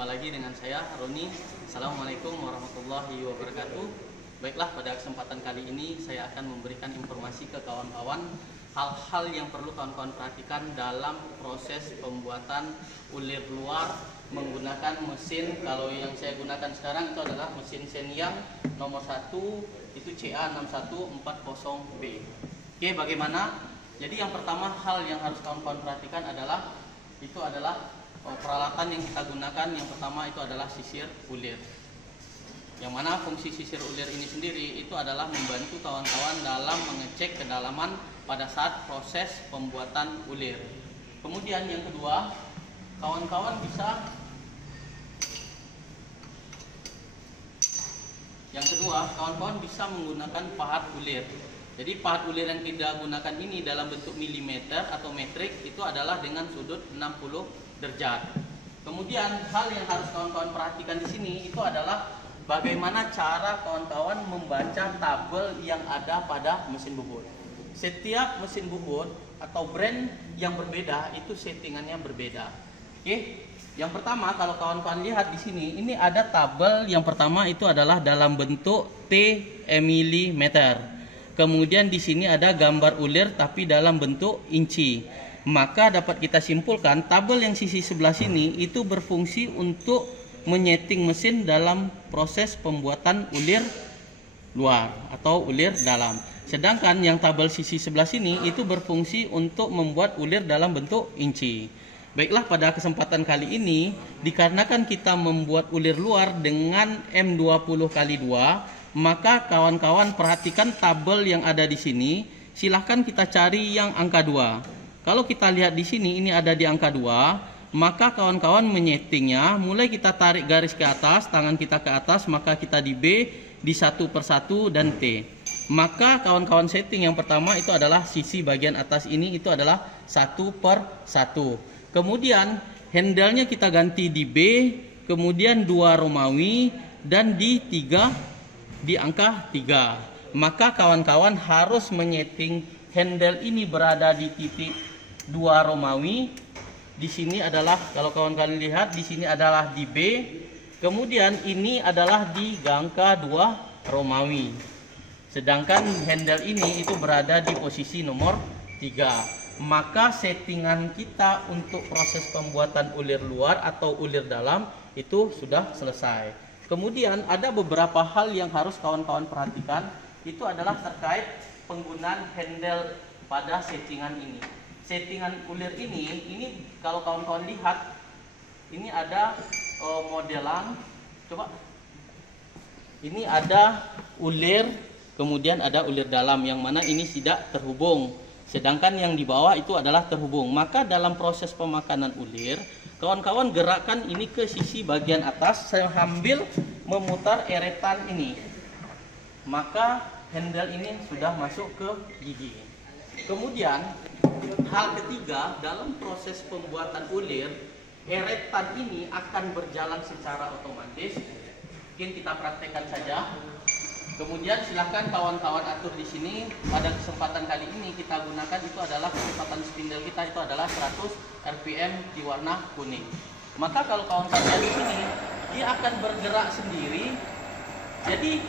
Jumpa lagi dengan saya, Roni. Assalamualaikum warahmatullahi wabarakatuh. Baiklah, pada kesempatan kali ini saya akan memberikan informasi ke kawan-kawan hal-hal yang perlu kawan-kawan perhatikan dalam proses pembuatan ulir luar menggunakan mesin. Kalau yang saya gunakan sekarang itu adalah mesin Shenyang nomor 1, itu CA6140B. Oke, bagaimana? Jadi yang pertama hal yang harus kawan-kawan perhatikan adalah peralatan yang kita gunakan. Yang pertama itu adalah sisir ulir. Yang mana fungsi sisir ulir ini sendiri itu adalah membantu kawan-kawan dalam mengecek kedalaman pada saat proses pembuatan ulir. Kemudian yang kedua, kawan-kawan bisa menggunakan pahat ulir. Jadi pahat ulir yang kita gunakan ini dalam bentuk milimeter atau metrik itu adalah dengan sudut 60 derajat. Kemudian hal yang harus kawan-kawan perhatikan di sini itu adalah bagaimana cara kawan-kawan membaca tabel yang ada pada mesin bubut. Setiap mesin bubut atau brand yang berbeda itu settingannya berbeda. Oke. Yang pertama, kalau kawan-kawan lihat di sini, ini ada tabel yang pertama itu adalah dalam bentuk T milimeter. Kemudian di sini ada gambar ulir tapi dalam bentuk inci. Maka dapat kita simpulkan tabel yang sisi sebelah sini itu berfungsi untuk menyeting mesin dalam proses pembuatan ulir luar atau ulir dalam. Sedangkan yang tabel sisi sebelah sini itu berfungsi untuk membuat ulir dalam bentuk inci. Baiklah, pada kesempatan kali ini dikarenakan kita membuat ulir luar dengan M20x2, maka kawan-kawan perhatikan tabel yang ada di sini. Silahkan kita cari yang angka 2. Kalau kita lihat di sini ini ada di angka 2, maka kawan-kawan menyetingnya. Mulai kita tarik garis ke atas, tangan kita ke atas, maka kita di B, di 1/1 dan T. Maka kawan-kawan setting yang pertama itu adalah sisi bagian atas ini itu adalah 1/1. Kemudian handle-nya kita ganti di B, kemudian 2 Romawi dan di 3 di angka 3. Maka kawan-kawan harus menyeting handle ini berada di titik 2 Romawi. Di sini adalah, kalau kawan-kawan lihat di sini adalah di B. Kemudian ini adalah di angka 2 Romawi. Sedangkan handle ini itu berada di posisi nomor 3. Maka settingan kita untuk proses pembuatan ulir luar atau ulir dalam itu sudah selesai. Kemudian ada beberapa hal yang harus kawan-kawan perhatikan, itu adalah terkait penggunaan handle pada settingan ini. Settingan ulir ini kalau kawan-kawan lihat, ini ada modelan, coba. Ini ada ulir, kemudian ada ulir dalam, yang mana ini tidak terhubung. Sedangkan yang di bawah itu adalah terhubung. Maka dalam proses pemakanan ulir, kawan-kawan gerakkan ini ke sisi bagian atas sambil memutar eretan ini. Maka handle ini sudah masuk ke gigi. Kemudian hal ketiga, dalam proses pembuatan ulir, eretan ini akan berjalan secara otomatis. Mungkin kita praktekkan saja. Kemudian silahkan kawan-kawan atur di sini. Pada kesempatan kali ini kita gunakan itu adalah kecepatan spindle kita itu adalah 100 rpm di warna kuning. Maka kalau kawan-kawan lihat di sini, dia akan bergerak sendiri. Jadi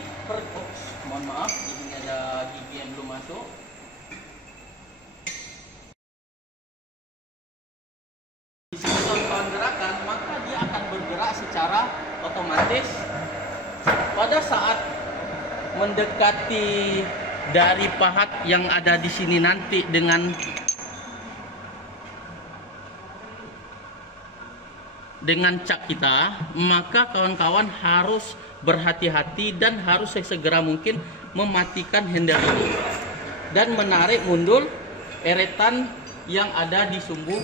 mohon maaf, di sini ada gigi yang belum masuk. Di sini kawan-kawan gerakan, maka dia akan bergerak secara otomatis. Pada saat mendekati dari pahat yang ada di sini nanti dengan cak kita, maka kawan-kawan harus berhati-hati dan harus segera mungkin mematikan handle ini dan menarik mundur eretan yang ada di sumbu.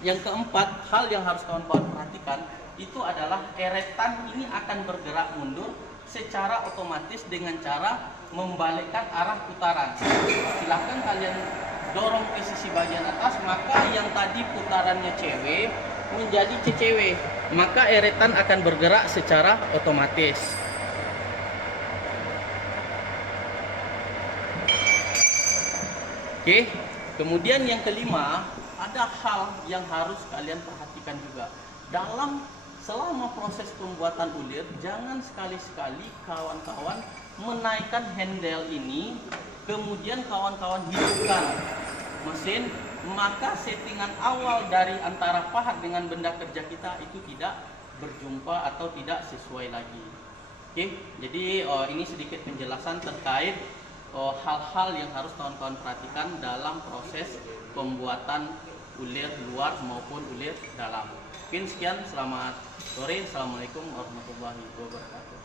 Yang keempat, hal yang harus kawan-kawan perhatikan itu adalah eretan ini akan bergerak mundur secara otomatis dengan cara membalikkan arah putaran. Silahkan kalian dorong ke sisi bagian atas, maka yang tadi putarannya cewek menjadi cewek, maka eretan akan bergerak secara otomatis. Oke, kemudian yang kelima ada hal yang harus kalian perhatikan juga. Selama proses pembuatan ulir, jangan sekali-sekali kawan-kawan menaikkan handle ini, kemudian kawan-kawan hidupkan mesin, maka settingan awal dari antara pahat dengan benda kerja kita itu tidak berjumpa atau tidak sesuai lagi. Oke, jadi ini sedikit penjelasan terkait hal-hal yang harus kawan-kawan perhatikan dalam proses pembuatan ulir luar maupun ulir dalam. Mungkin sekian, selamat sore, assalamualaikum warahmatullahi wabarakatuh.